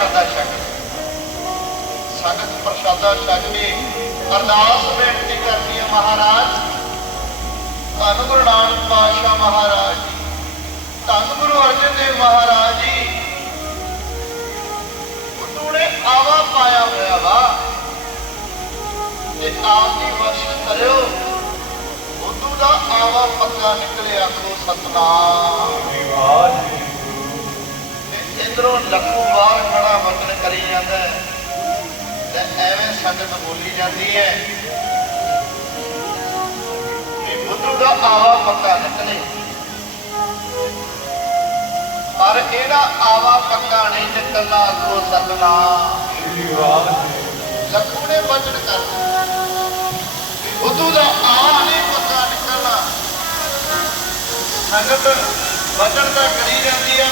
ਪ੍ਰਸ਼ਾਦਾ ਛਕ। ਸੰਗਤ ਪ੍ਰਸ਼ਾਦਾ ਛਕ ਕੇ ਅਰਦਾਸ ਬੇਨਤੀ ਕਰਦੀ ਹੈ ਮਹਾਰਾਜ। ਧੰਨ ਗੁਰੂ ਨਾਨਕ ਪਾਤਸ਼ਾਹ ਮਹਾਰਾਜ ਧੰਨ ਗੁਰੂ ਅਰਜਨ ਦੇਵ ਮਹਾਰਾਜ ਜੀ। ਉਹਨਾਂ ਨੇ ਆਵਾ ਪਾਇਆ ਹੋਇਆ ਵਾ। ਤੇ ਆਪ ਦੀ ਬਖਸ਼ ਕਰਿਓ ਉਦੋਂ ਦਾ ਆਵਾ ਪੱਕਾ ਨਿਕਲੇ ਆਖੋ ਸਤਨਾਮ। ਤੇ ਇਧਰੋਂ ਲੱਖੂ ਬਾਹਰ ਖੜਾ ਵਚਨ ਕਰੀ ਜਾਂਦਾ ਤੇ ਐਵੇਂ ਸੰਗਤ ਬੋਲੀ ਜਾਂਦੀ ਹੈ। ਕਿ ਬੁੱਧੂ ਦਾ ਆਵਾ ਪੱਕਾ ਨਿਕਲੇ ਪਰ ਇਹਦਾ ਆਵਾ ਪੱਕਾ ਨਹੀਂ ਨਿਕਲਣਾ ਆਖੋ ਸਤਨਾਮ। ਲੱਖੂ ਨੇ ਵਚਨ ਕਰ ਬੁੱਧੂ ਦਾ ਆਵਾ ਨਹੀਂ ਪੱਕਾ ਨਿਕਲਣਾ। ਸੰਗਤ ਵਚਨ ਤਾਂ ਕਰੀ ਜਾਂਦੀ ਹੈ।